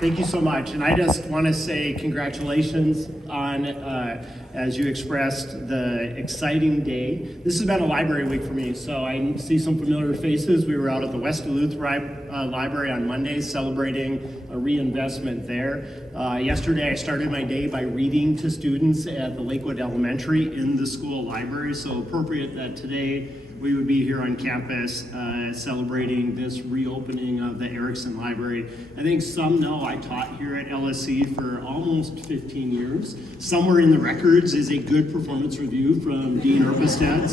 Thank you so much. And I just want to say congratulations on, as you expressed, the exciting day. This has been a library week for me, so I see some familiar faces. We were out at the West Duluth Library on Monday celebrating a reinvestment there. Yesterday I started my day by reading to students at the Lakewood Elementary in the school library, so appropriate that today we would be here on campus celebrating this reopening of the Erickson Library. I think some know I taught here at LSC for almost 15 years. Somewhere in the records is a good performance review from Dean Erpestead.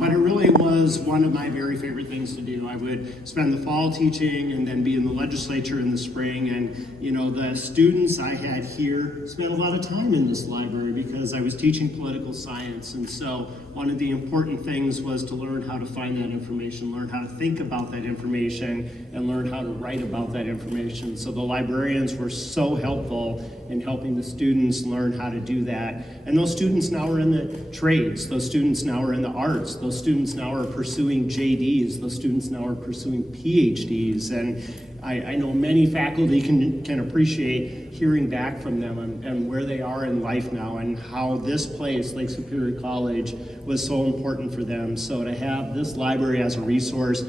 But it really was one of my very favorite things to do. I would spend the fall teaching and then be in the legislature in the spring. And you know, the students I had here spent a lot of time in this library because I was teaching political science. And so one of the important things was to learn how to find that information, learn how to think about that information, and learn how to write about that information. So the librarians were so helpful in helping the students learn how to do that. And those students now are in the trades, those students now are in the arts, those students now are pursuing JDs, those students now are pursuing PhDs. And I know many faculty can appreciate hearing back from them and where they are in life now and how this place, Lake Superior College, was so important for them. So to have this library as a resource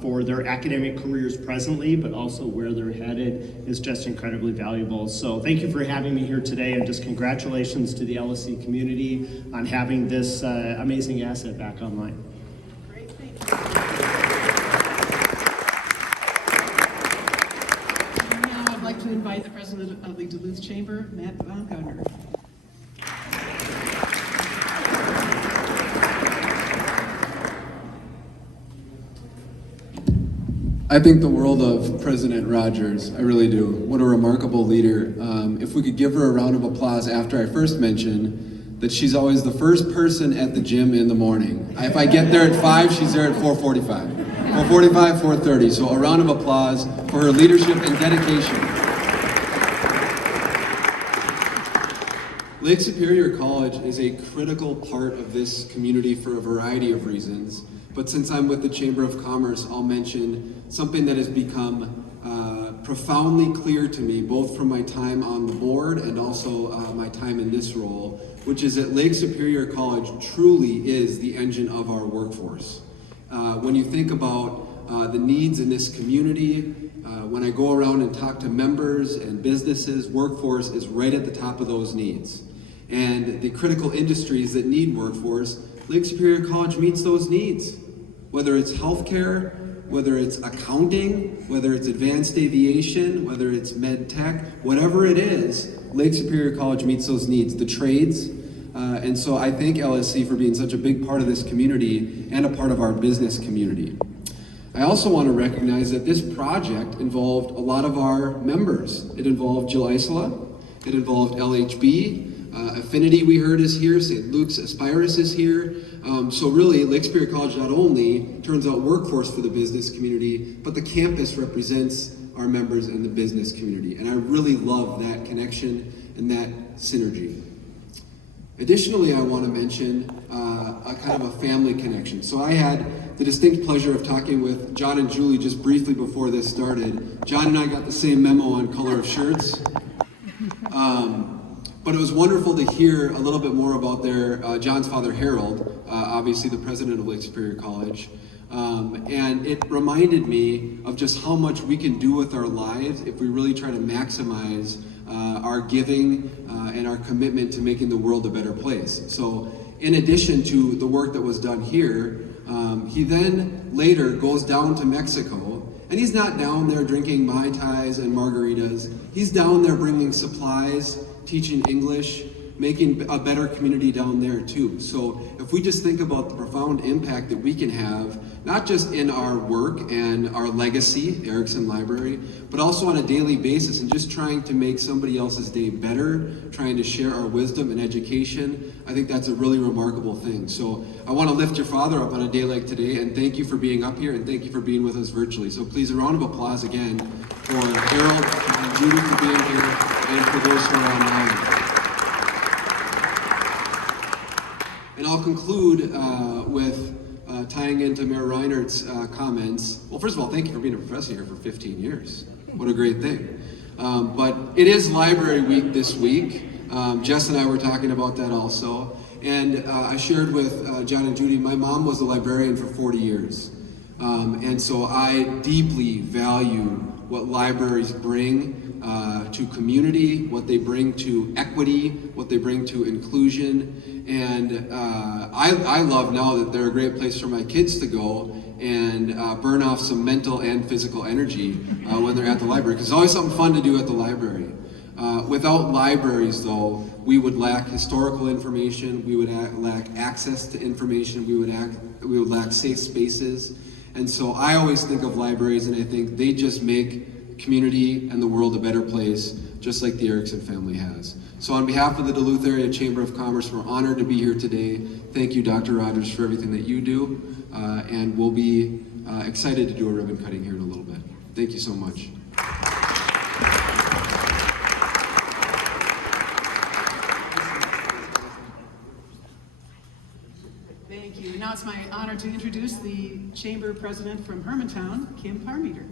for their academic careers presently, but also where they're headed, is just incredibly valuable. So thank you for having me here today, and just congratulations to the LSC community on having this amazing asset back online. Great, thank you. I'd like to invite the president of the Duluth Chamber, Matt Baumgartner. I think the world of President Rogers, I really do. What a remarkable leader. If we could give her a round of applause after I first mentioned that she's always the first person at the gym in the morning. If I get there at 5, she's there at 4:45. 4:45, 4:30. So a round of applause for her leadership and dedication. Lake Superior College is a critical part of this community for a variety of reasons. But since I'm with the Chamber of Commerce, I'll mention something that has become profoundly clear to me, both from my time on the board and also my time in this role, which is that Lake Superior College truly is the engine of our workforce. When you think about the needs in this community, when I go around and talk to members and businesses, workforce is right at the top of those needs. And the critical industries that need workforce, Lake Superior College meets those needs. Whether it's healthcare, whether it's accounting, whether it's advanced aviation, whether it's med tech, whatever it is, Lake Superior College meets those needs, the trades. And so I thank LSC for being such a big part of this community and a part of our business community. I also want to recognize that this project involved a lot of our members. It involved Jill Isola, it involved LHB, Affinity we heard is here, St. Luke's Aspirus is here. So really, Lake Superior College not only turns out workforce for the business community, but the campus represents our members in the business community. And I really love that connection and that synergy. Additionally, I want to mention a kind of a family connection. So I had the distinct pleasure of talking with John and Julie just briefly before this started. John and I got the same memo on color of shirts. But it was wonderful to hear a little bit more about their, John's father, Harold, obviously the president of Lake Superior College. And it reminded me of just how much we can do with our lives if we really try to maximize our giving and our commitment to making the world a better place. So in addition to the work that was done here, he then later goes down to Mexico. And he's not down there drinking Mai Tais and margaritas. He's down there bringing supplies, teaching English, making a better community down there too. So if we just think about the profound impact that we can have, not just in our work and our legacy, the Erickson Library, but also on a daily basis and just trying to make somebody else's day better, trying to share our wisdom and education, I think that's a really remarkable thing. So I want to lift your father up on a day like today, and thank you for being up here and thank you for being with us virtually. So please, a round of applause again for Harold and Judy for being here and for those who are online. And I'll conclude with tying into Mayor Reinert's comments. Well, first of all, thank you for being a professor here for 15 years. What a great thing. But it is Library Week this week. Jess and I were talking about that also. And I shared with John and Judy, my mom was a librarian for 40 years. And so I deeply value what libraries bring to community, what they bring to equity, what they bring to inclusion. And I love now that they're a great place for my kids to go and burn off some mental and physical energy when they're at the library, because there's always something fun to do at the library. Without libraries, though, we would lack historical information, we would lack access to information, we would lack safe spaces. And so I always think of libraries, and I think they just make community and the world a better place, just like the Erickson family has. So on behalf of the Duluth Area Chamber of Commerce, we're honored to be here today. Thank you, Dr. Rogers, for everything that you do, and we'll be excited to do a ribbon cutting here in a little bit. Thank you so much. Thank you. Now it's my honor to introduce the Chamber President from Hermantown, Kim Parmeter.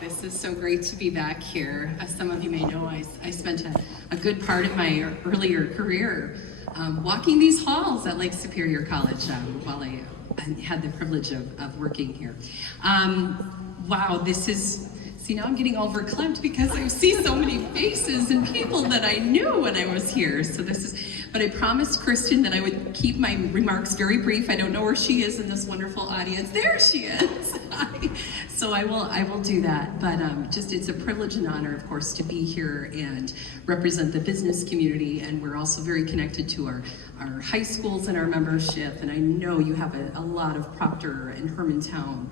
This is so great to be back here. As some of you may know, I spent a good part of my earlier career walking these halls at Lake Superior College while I had the privilege of working here. Wow, this is, see, now I'm getting all verklempt because I see so many faces and people that I knew when I was here. So this is, but I promised Kristen that I would keep my remarks very brief. I don't know where she is in this wonderful audience. There she is. So I will do that. But just, it's a privilege and honor, of course, to be here and represent the business community. And we're also very connected to our high schools and our membership. And I know you have a lot of Proctor and Hermantown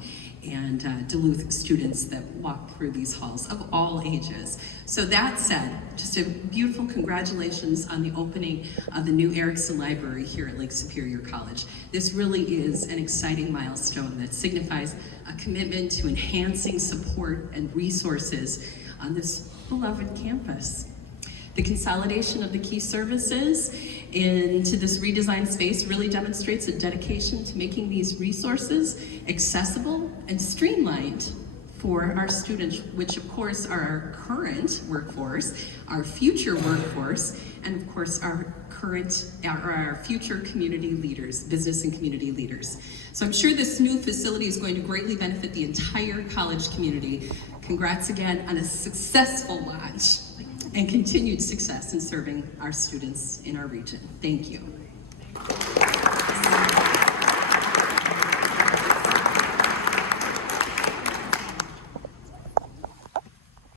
and Duluth students that walk through these halls of all ages. So that said, just a beautiful congratulations on the opening of the new Erickson Library here at Lake Superior College. This really is an exciting milestone that signifies a commitment to enhancing support and resources on this beloved campus. The consolidation of the key services into this redesigned space really demonstrates a dedication to making these resources accessible and streamlined for our students, which of course are our current workforce, our future workforce, and of course our future community leaders, business and community leaders. So I'm sure this new facility is going to greatly benefit the entire college community. Congrats again on a successful launch and continued success in serving our students in our region. Thank you.